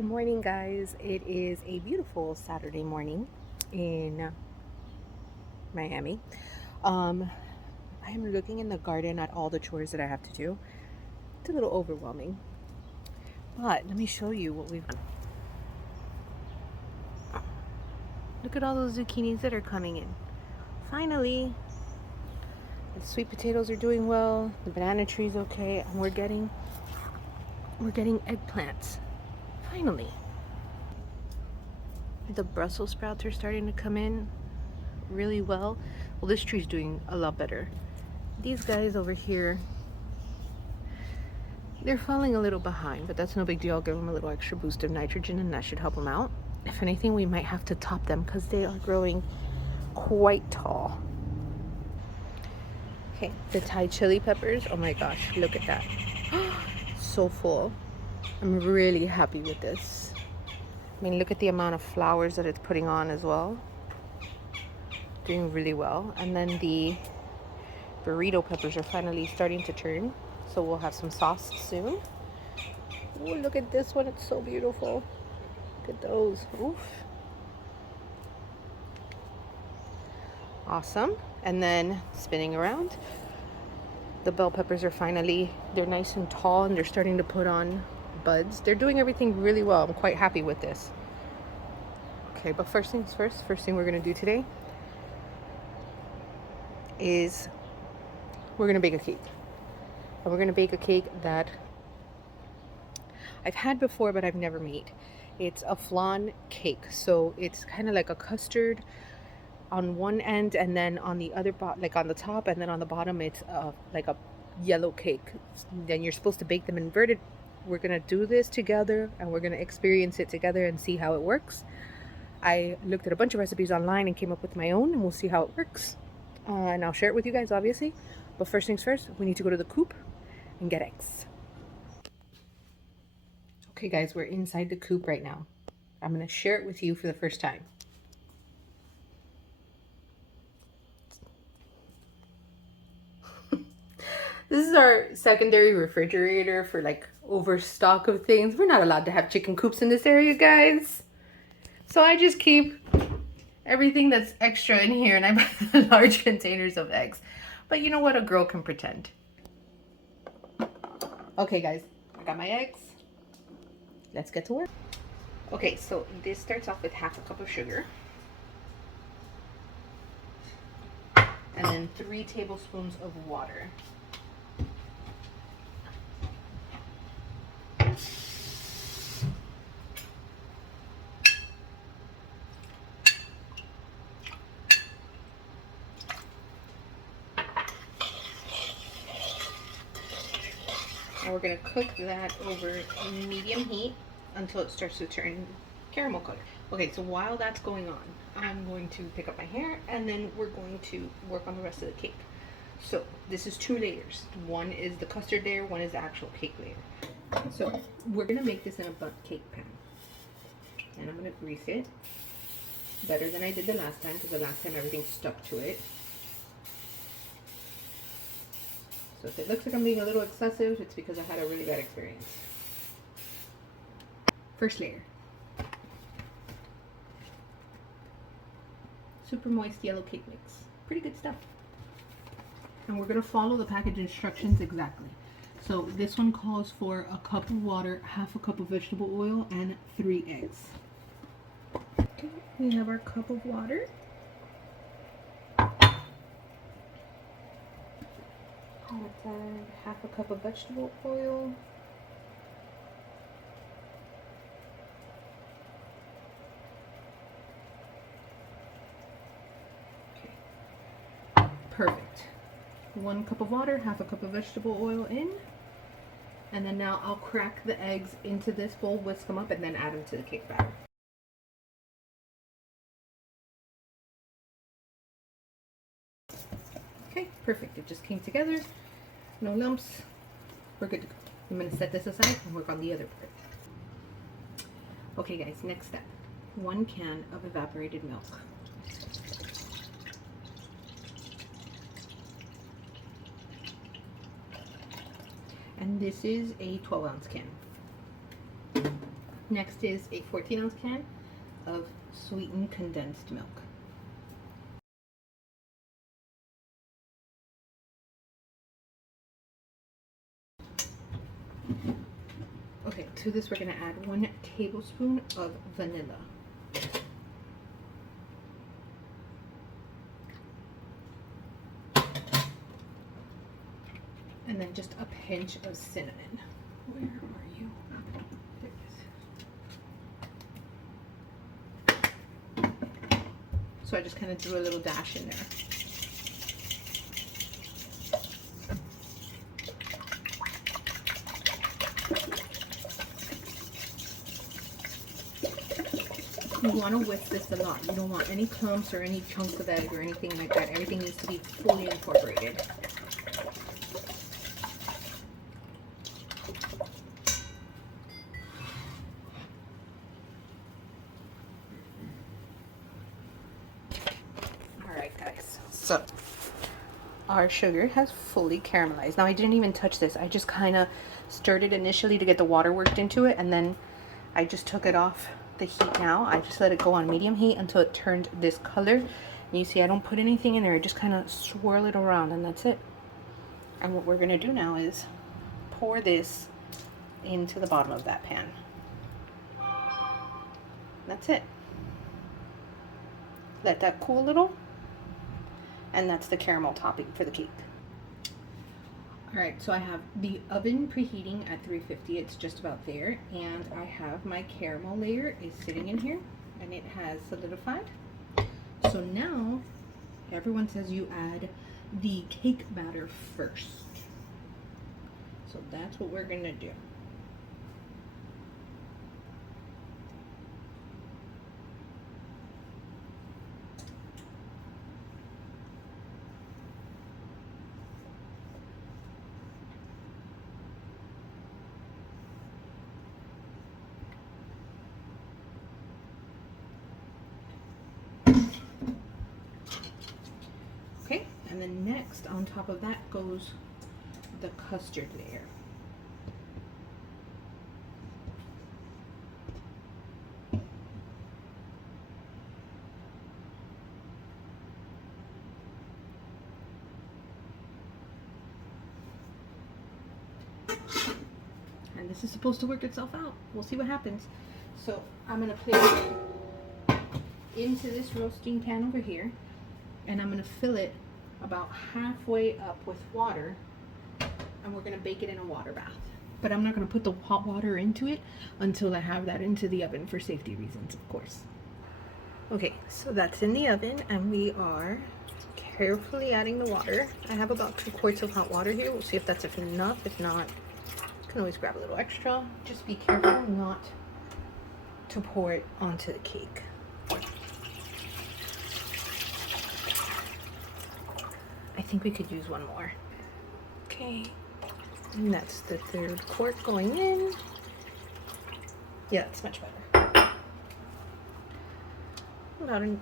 Good morning, guys. It is a beautiful Saturday morning in Miami. I am looking in the garden at all the chores that I have to do. It's a little overwhelming, but let me show you what we've done. Look at all those zucchinis that are coming in. Finally, the sweet potatoes are doing well. The banana tree's okay, and we're getting eggplants. Finally, the Brussels sprouts are starting to come in really well. Well, this tree's doing a lot better. These guys over here, they're falling a little behind, but that's no big deal. I'll give them a little extra boost of nitrogen and that should help them out. If anything, we might have to top them because they are growing quite tall. Okay, the Thai chili peppers, oh my gosh, look at that. So full. I'm really happy with this. I mean, look at the amount of flowers that it's putting on as well. Doing really well. And then the burrito peppers are finally starting to turn, so we'll have some sauce soon. Ooh, look at this one, it's so beautiful. Look at those. Oof. Awesome. And then spinning around, the bell peppers are finally, they're nice and tall and they're starting to put on buds. They're doing everything really well. I'm quite happy with this. Okay, but first things first, first thing we're gonna do today is we're gonna bake a cake. And we're gonna bake a cake that I've had before, but I've never made. It's a flan cake. So it's kind of like a custard on one end, and then on the other, like on the top, and then on the bottom, it's like a yellow cake. Then you're supposed to bake them inverted. We're gonna do this together, and we're gonna experience it together and see how it works. I looked at a bunch of recipes online and came up with my own, and we'll see how it works. And I'll share it with you guys, obviously. But first things first, we need to go to the coop and get eggs. Okay guys, we're inside the coop right now. I'm gonna share it with you for the first time. This is our secondary refrigerator for like overstock of things. We're not allowed to have chicken coops in this area, guys. So I just keep everything that's extra in here, and I buy the large containers of eggs. But you know what? A girl can pretend. Okay guys, I got my eggs. Let's get to work. Okay, so this starts off with half a cup of sugar. And then 3 tablespoons of water. And we're gonna cook that over medium heat until it starts to turn caramel color. Okay, so while that's going on, I'm going to pick up my hair and then we're going to work on the rest of the cake. So this is 2 layers. One is the custard layer, one is the actual cake layer. So we're gonna make this in a bundt cake pan. And I'm gonna grease it better than I did the last time, because the last time everything stuck to it. So if it looks like I'm being a little excessive, it's because I had a really bad experience. First layer. Super moist yellow cake mix. Pretty good stuff. And we're going to follow the package instructions exactly. So this one calls for a cup of water, half a cup of vegetable oil, and 3 eggs. Okay, we have our cup of water. Let's add half a cup of vegetable oil. Okay. Perfect. 1 cup of water, half a cup of vegetable oil in. And then now I'll crack the eggs into this bowl, whisk them up, and then add them to the cake batter. Okay, perfect. It just came together. No lumps. We're good to go. I'm going to set this aside and work on the other part. Okay guys, next step. 1 can of evaporated milk. And this is a 12-ounce can. Next is a 14-ounce can of sweetened condensed milk. Okay, to this we're going to add 1 tablespoon of vanilla. And then just a pinch of cinnamon. Where are you? There it is. So I just kind of threw a little dash in there. You want to whisk this a lot. You don't want any clumps or any chunks of egg or anything like that. Everything needs to be fully incorporated. Alright guys, so our sugar has fully caramelized. Now I didn't even touch this. I just kind of stirred it initially to get the water worked into it, and then I just took it off the heat now. I just let it go on medium heat until it turned this color. And you see I don't put anything in there. I just kind of swirl it around and that's it. And what we're going to do now is pour this into the bottom of that pan. That's it. Let that cool a little. And that's the caramel topping for the cake. Alright, so I have the oven preheating at 350. It's just about there. And I have my caramel layer is sitting in here. And it has solidified. So now, everyone says you add the cake batter first. So that's what we're going to do. Okay, and then next on top of that goes the custard layer. And this is supposed to work itself out. We'll see what happens. So I'm going to place it into this roasting pan over here. And I'm going to fill it about halfway up with water, and we're going to bake it in a water bath. But I'm not going to put the hot water into it until I have that into the oven for safety reasons, of course. Okay, so that's in the oven, and we are carefully adding the water. I have about 2 quarts of hot water here. We'll see if that's enough. If not, you can always grab a little extra. Just be careful not to pour it onto the cake. I think we could use one more. Okay, and that's the 3rd quart going in. Yeah, it's much better. About an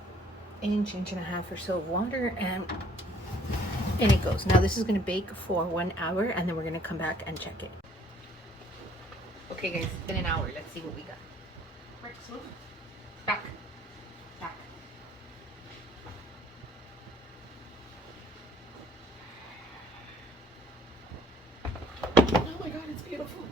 inch and a half or so of water, and in it goes. Now this is going to bake for 1 hour, and then we're going to come back and check it. Okay guys, it's been an hour. Let's see what we got. Right, slow. Back. Back. Oh my god, it's beautiful.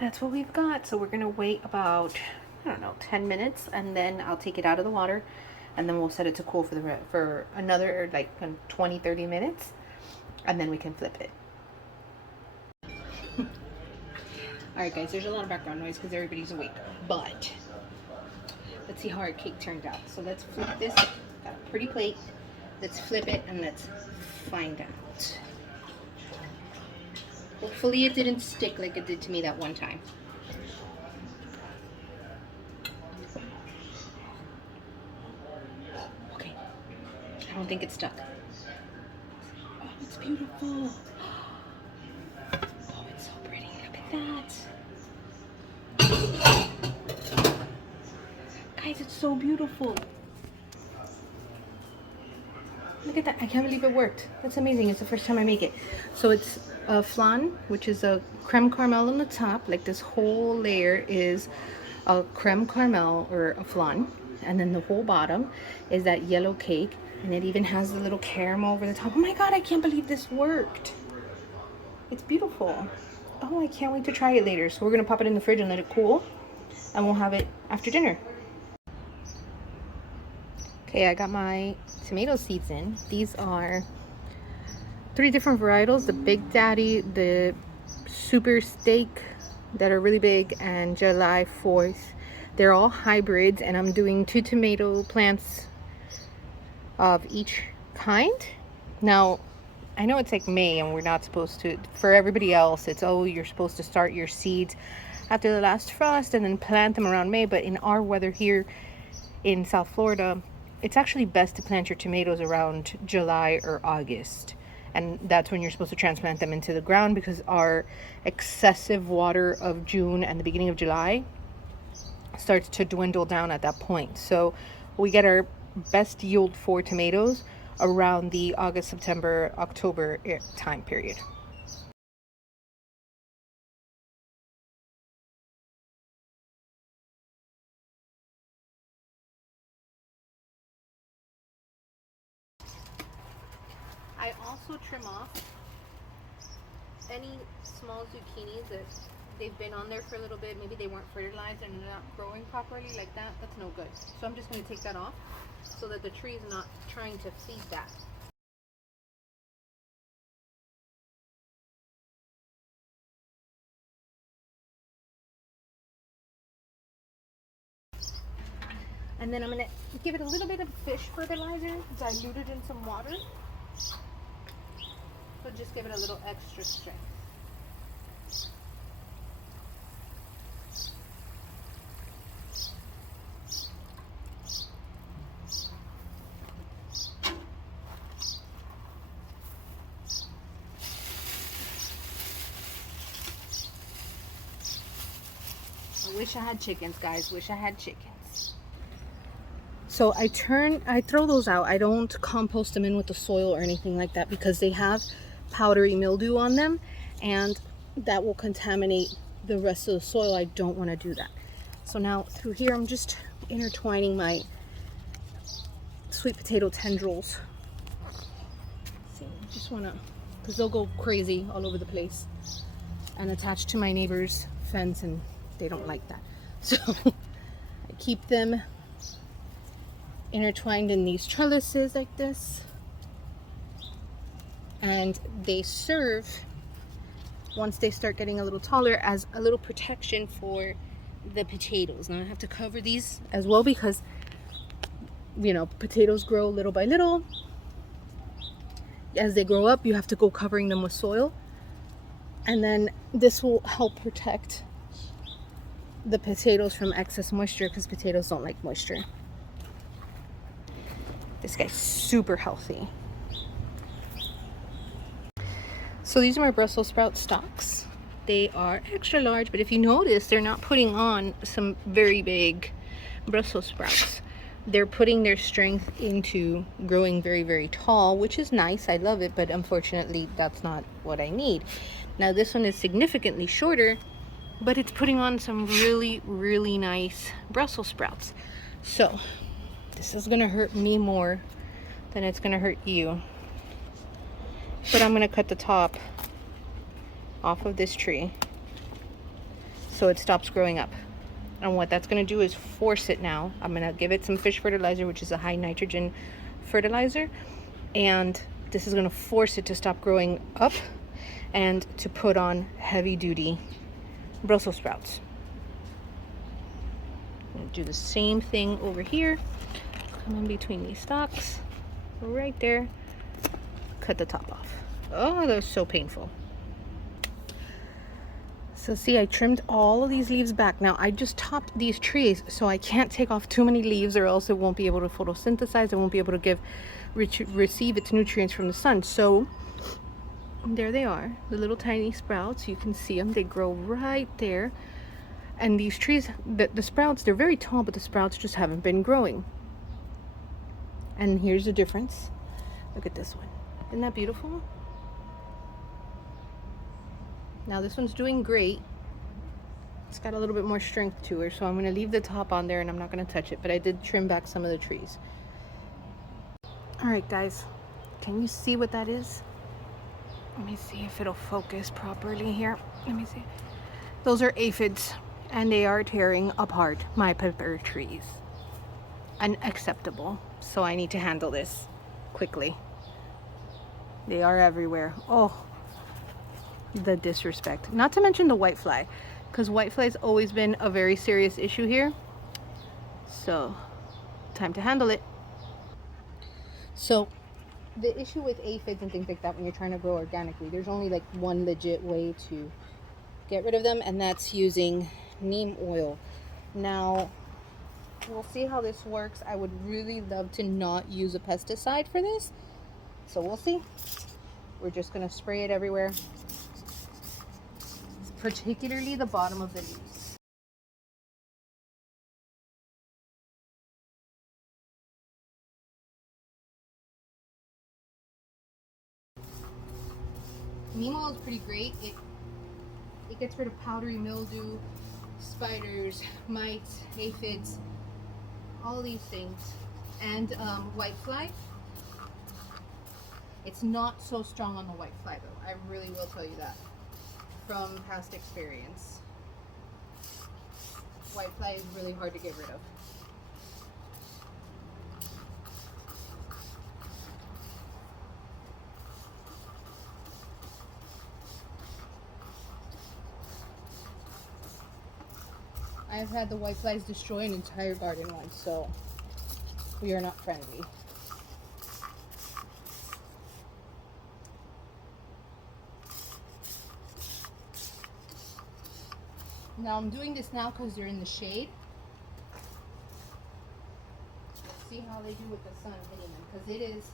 That's what we've got. So we're gonna wait about, I don't know, 10 minutes, and then I'll take it out of the water, and then we'll set it to cool for another like 20-30 minutes, and then we can flip it. Alright guys, there's a lot of background noise because everybody's awake, but let's see how our cake turned out. So let's flip this. Got a pretty plate. Let's flip it and let's find out. Hopefully it didn't stick like it did to me that one time. Okay. I don't think it's stuck. Oh, it's beautiful. Oh, it's so pretty. Look at that. Guys, it's so beautiful. Look Look at that. I can't believe it worked. That's amazing. It's the first time I make it. So it's a flan, which is a creme caramel on the top. Like this whole layer is a creme caramel or a flan. And then the whole bottom is that yellow cake. And it even has the little caramel over the top. Oh my God, I can't believe this worked. It's beautiful. Oh, I can't wait to try it later. So we're going to pop it in the fridge and let it cool. And we'll have it after dinner. Okay, I got my tomato seeds in. These are 3 different varietals: the Big Daddy, the Super Steak that are really big, and July 4th. They're all hybrids, and I'm doing 2 tomato plants of each kind. Now, I know it's like May and we're not supposed to, for everybody else, it's, oh, you're supposed to start your seeds after the last frost and then plant them around May. But in our weather here in South Florida, it's actually best to plant your tomatoes around July or August. And that's when you're supposed to transplant them into the ground, because our excessive water of June and the beginning of July starts to dwindle down at that point. So we get our best yield for tomatoes around the August, September, October time period. I also trim off any small zucchinis that they've been on there for a little bit. Maybe they weren't fertilized and they're not growing properly like that. That's no good. So I'm just going to take that off so that the tree is not trying to feed that. And then I'm going to give it a little bit of fish fertilizer diluted in some water. So just give it a little extra strength. I wish I had chickens, guys. Wish I had chickens. So I throw those out. I don't compost them in with the soil or anything like that, because they have powdery mildew on them and that will contaminate the rest of the soil. I don't want to do that. So now through here I'm just intertwining my sweet potato tendrils. See, I just want to, because they'll go crazy all over the place and attach to my neighbor's fence, and they don't like that. So I keep them intertwined in these trellises like this, and they serve, once they start getting a little taller, as a little protection for the potatoes. Now I have to cover these as well, because you know, potatoes grow little by little. As they grow up, you have to go covering them with soil, and then this will help protect the potatoes from excess moisture, because potatoes don't like moisture. This guy's super healthy. So these are my Brussels sprout stalks. They are extra large, but if you notice, they're not putting on some very big Brussels sprouts. They're putting their strength into growing very, very tall, which is nice. I love it, but unfortunately, that's not what I need. Now this one is significantly shorter, but it's putting on some really, really nice Brussels sprouts. So this is gonna hurt me more than it's gonna hurt you. But I'm gonna cut the top off of this tree so it stops growing up. And what that's gonna do is force it now. I'm gonna give it some fish fertilizer, which is a high nitrogen fertilizer, and this is gonna force it to stop growing up and to put on heavy duty Brussels sprouts. I'm gonna do the same thing over here. Come in between these stalks, right there. Cut the top off. Oh, that was so painful. So see, I trimmed all of these leaves back. Now I just topped these trees, so I can't take off too many leaves, or else it won't be able to photosynthesize. It won't be able to receive its nutrients from the sun. So there they are, the little tiny sprouts. You can see them. They grow right there. And these trees, the sprouts, they're very tall, but the sprouts just haven't been growing. And here's the difference. Look at this one. Isn't that beautiful? Now this one's doing great. It's got a little bit more strength to her, so I'm going to leave the top on there and I'm not going to touch it, but I did trim back some of the trees. All right, guys, can you see what that is? Let me see if it'll focus properly here. Let me see. Those are aphids, and they are tearing apart my pepper trees. Unacceptable. So I need to handle this quickly. They are everywhere. Oh, the disrespect. Not to mention the whitefly, because whitefly's always been a very serious issue here. So, time to handle it. So, the issue with aphids and things like that when you're trying to grow organically, there's only like one legit way to get rid of them, and that's using neem oil. Now, we'll see how this works. I would really love to not use a pesticide for this, so we'll see. We're just going to spray it everywhere, particularly the bottom of the leaves. Neem oil is pretty great. It gets rid of powdery mildew, spiders, mites, aphids, all these things, and whitefly. It's not so strong on the whitefly though. I really will tell you that from past experience. Whitefly is really hard to get rid of. I've had the whiteflies destroy an entire garden once, so we are not friendly. Now I'm doing this now because they're in the shade. Let's see how they do with the sun hitting them, because it is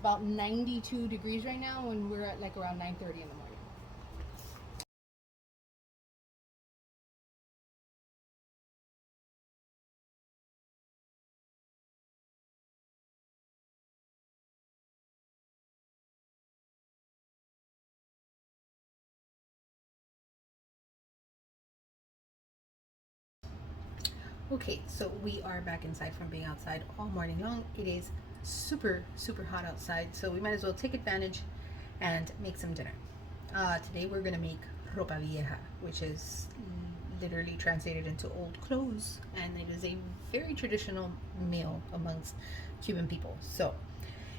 about 92 degrees right now and we're at like around 9:30 in the morning. Okay, so we are back inside from being outside all morning long. It is super hot outside, so we might as well take advantage and make some dinner. Today we're gonna make ropa vieja, which is literally translated into old clothes, and it is a very traditional meal amongst Cuban people. So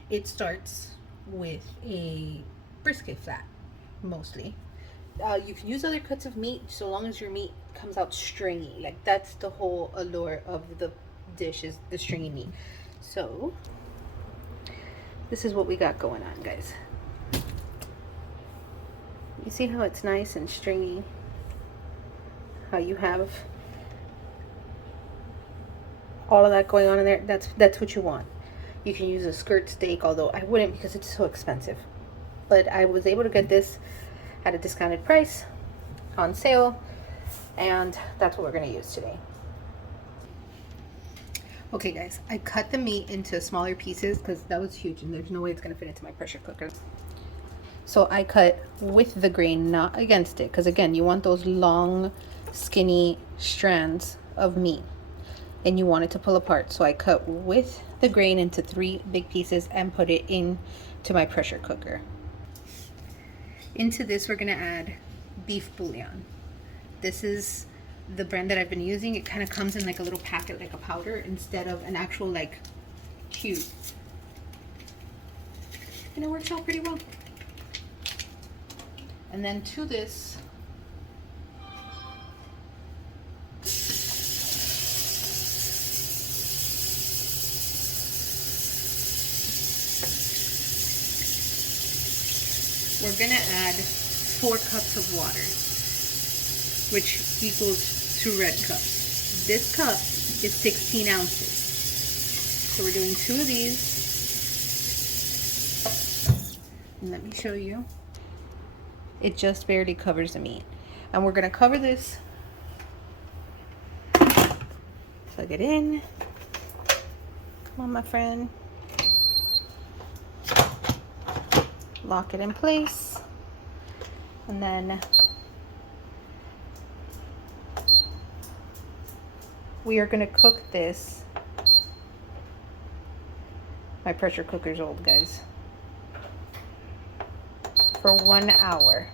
it starts with a brisket flat, mostly. You can use other cuts of meat so long as your meat comes out stringy. Like, that's the whole allure of the dish, is the stringy meat. So this is what we got going on, guys. You see how it's nice and stringy? How you have all of that going on in there? That's what you want. You can use a skirt steak, although I wouldn't because it's so expensive. But I was able to get this at a discounted price on sale, and that's what we're going to use today. Okay guys, I cut the meat into smaller pieces because that was huge and there's no way it's going to fit into my pressure cooker. So I cut with the grain, not against it, because again, you want those long skinny strands of meat and you want it to pull apart. So I cut with the grain into 3 big pieces and put it into my pressure cooker. Into this, we're going to add beef bouillon. This is the brand that I've been using. It kind of comes in like a little packet, like a powder, instead of an actual like cube. And it works out pretty well. And then to this, we're gonna add 4 cups of water, which equals 2 red cups. This cup is 16 ounces. So we're doing 2 of these. And let me show you. It just barely covers the meat. And we're gonna cover this. Plug it in. Come on, my friend. lock it in place, and then we are going to cook this. My pressure cooker's old, guys. For 1 hour.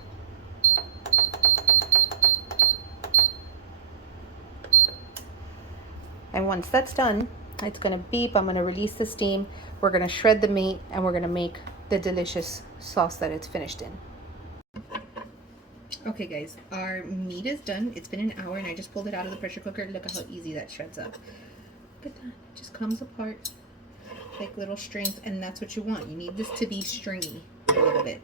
And once that's done, it's going to beep. I'm going to release the steam. We're going to shred the meat, and we're going to make the delicious sauce that it's finished in. Okay guys, our meat is done. It's been an hour and I just pulled it out of the pressure cooker. Look at how easy that shreds up. Look at that. It just comes apart like little strings, and that's what you want. You need this to be stringy a little bit.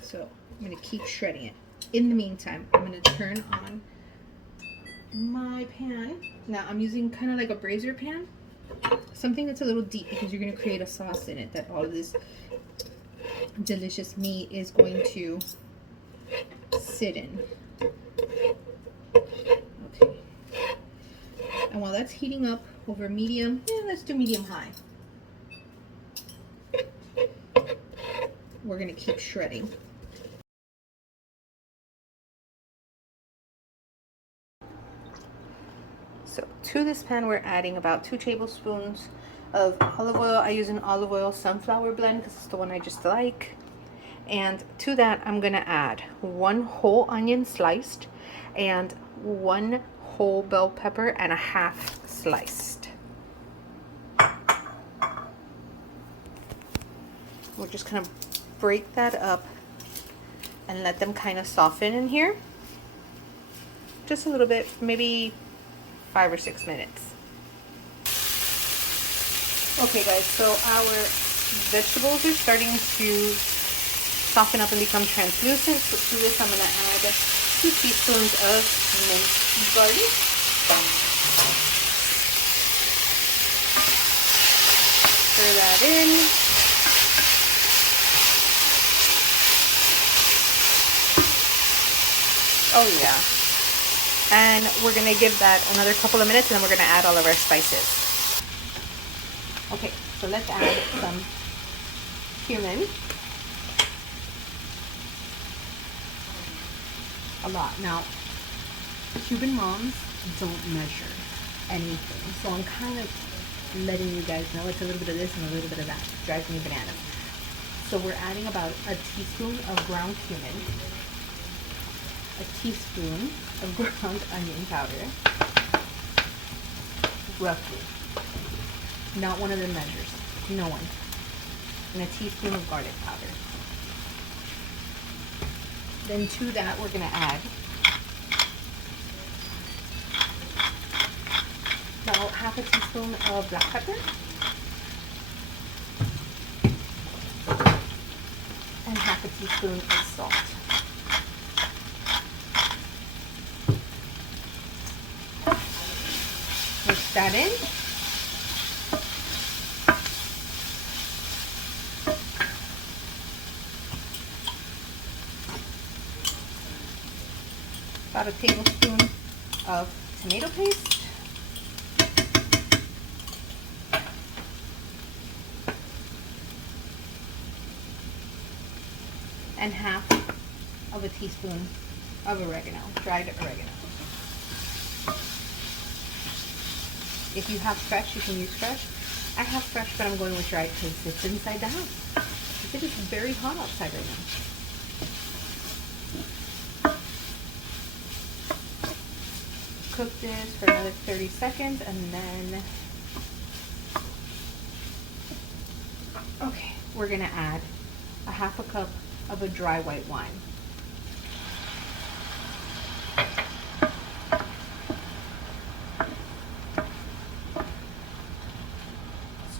So I'm going to keep shredding it. In the meantime, I'm going to turn on my pan. Now I'm using kind of like a brazier pan. Something that's a little deep because you're going to create a sauce in it that all of this delicious meat is going to sit in. Okay. And while that's heating up over medium, let's do medium high. We're going to keep shredding. So to this pan, we're adding about 2 tablespoons of olive oil. I use an olive oil sunflower blend because it's the one I just like. And to that, I'm going to add 1 whole onion sliced and 1 whole bell pepper and a half sliced. We're just going to break that up and let them kind of soften in here. Just a little bit, maybe 5 or 6 minutes. Okay guys, so our vegetables are starting to soften up and become translucent. So to this I'm going to add 2 teaspoons of minced garlic. Stir that in. Oh yeah. And we're going to give that another couple of minutes, and then we're going to add all of our spices. Okay, so let's add some cumin. A lot. Now, Cuban moms don't measure anything, so I'm kind of letting you guys know it's a little bit of this and a little bit of that. It drives me bananas. So we're adding about a teaspoon of ground cumin, a teaspoon of ground onion powder, roughly. Not one of them measures. No one. And a teaspoon of garlic powder. Then to that we're going to add about half a teaspoon of black pepper and half a teaspoon of salt. Mix that in. About a tablespoon of tomato paste. And half of a teaspoon of oregano, dried oregano. If you have fresh, you can use fresh. I have fresh, but I'm going with dried because it's inside the house. It is very hot outside right now. Cook this for another 30 seconds and then, okay, we're gonna add a half a cup of a dry white wine.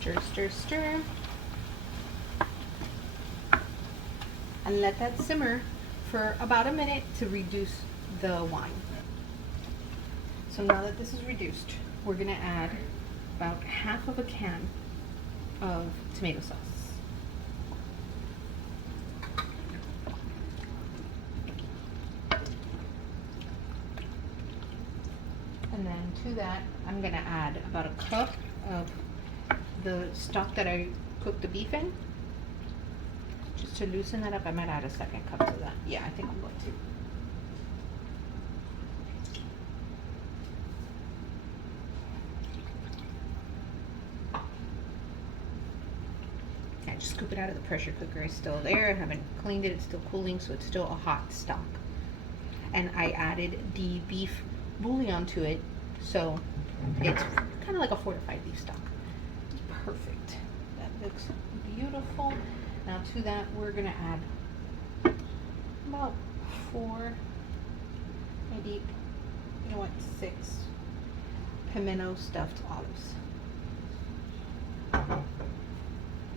Stir, stir, stir. And let that simmer for about a minute to reduce the wine. So now that this is reduced, we're going to add about half of a can of tomato sauce. And then to that, I'm going to add about a cup of the stock that I cooked the beef in. Just to loosen that up, I might add a second cup to that. Yeah, I think I'm going to. I just scoop it out of the pressure cooker. It's still there. I haven't cleaned it. It's still cooling, so it's still a hot stock. And I added the beef bouillon to it, so it's kind of like a fortified beef stock. Perfect. That looks beautiful. Now to that, we're gonna add about 4, maybe, you know what, 6 pimento stuffed olives.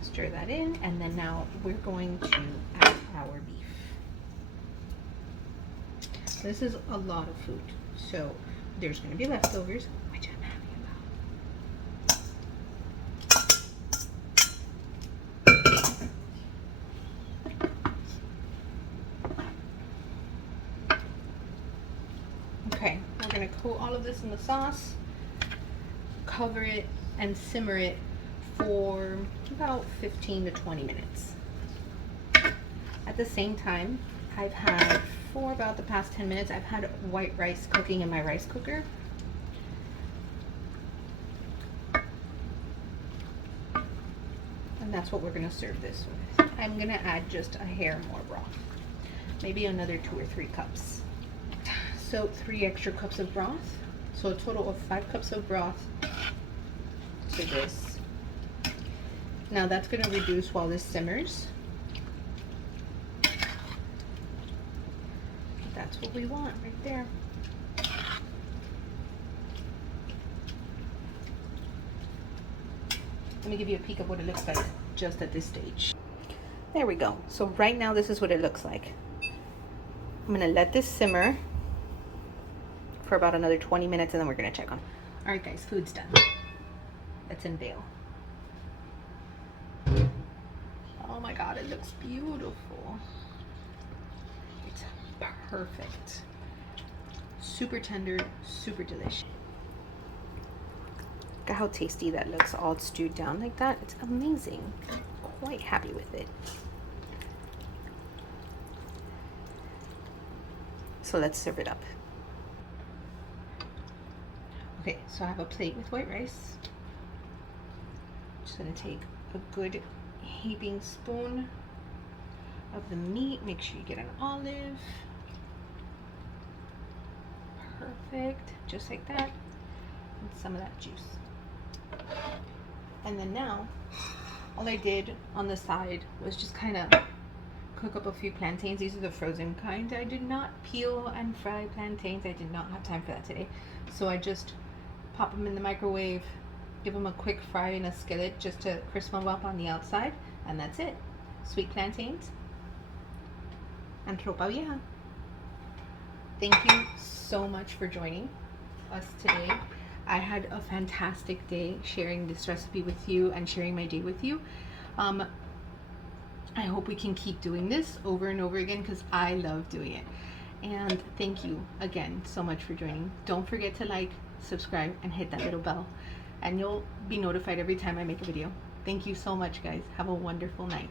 Stir that in, and then now we're going to add our beef. This is a lot of food, so there's going to be leftovers, which I'm happy about. Okay, we're going to coat all of this in the sauce, cover it, and simmer it for about 15 to 20 minutes. At the same time, I've had, for about the past 10 minutes, I've had white rice cooking in my rice cooker. And that's what we're gonna serve this with. I'm gonna add just a hair more broth, maybe another 2 or 3 cups. So 3 extra cups of broth, so a total of 5 cups of broth to this. Now that's going to reduce while this simmers. That's what we want right there. Let me give you a peek of what it looks like just at this stage. There we go. So right now this is what it looks like. I'm going to let this simmer for about another 20 minutes and then we're going to check on it. All right guys, food's done. Let's unveil. Oh my God, it looks beautiful. It's perfect. Super tender, super delicious. Look at how tasty that looks, all stewed down like that. It's amazing. I'm quite happy with it. So let's serve it up. Okay, so I have a plate with white rice. Just gonna take a good heaping spoon of the meat. Make sure you get an olive. Perfect, just like that. And some of that juice. And then now, all I did on the side was just kind of cook up a few plantains. These are the frozen kind. I did not peel and fry plantains. I did not have time for that today. So I just pop them in the microwave, give them a quick fry in a skillet just to crisp them up on the outside, and that's it. Sweet plantains and ropa vieja. Thank you so much for joining us today. I had a fantastic day sharing this recipe with you and sharing my day with you. I hope we can keep doing this over and over again because I love doing it. And thank you again so much for joining. Don't forget to like, subscribe, and hit that little bell, and you'll be notified every time I make a video. Thank you so much, guys. Have a wonderful night.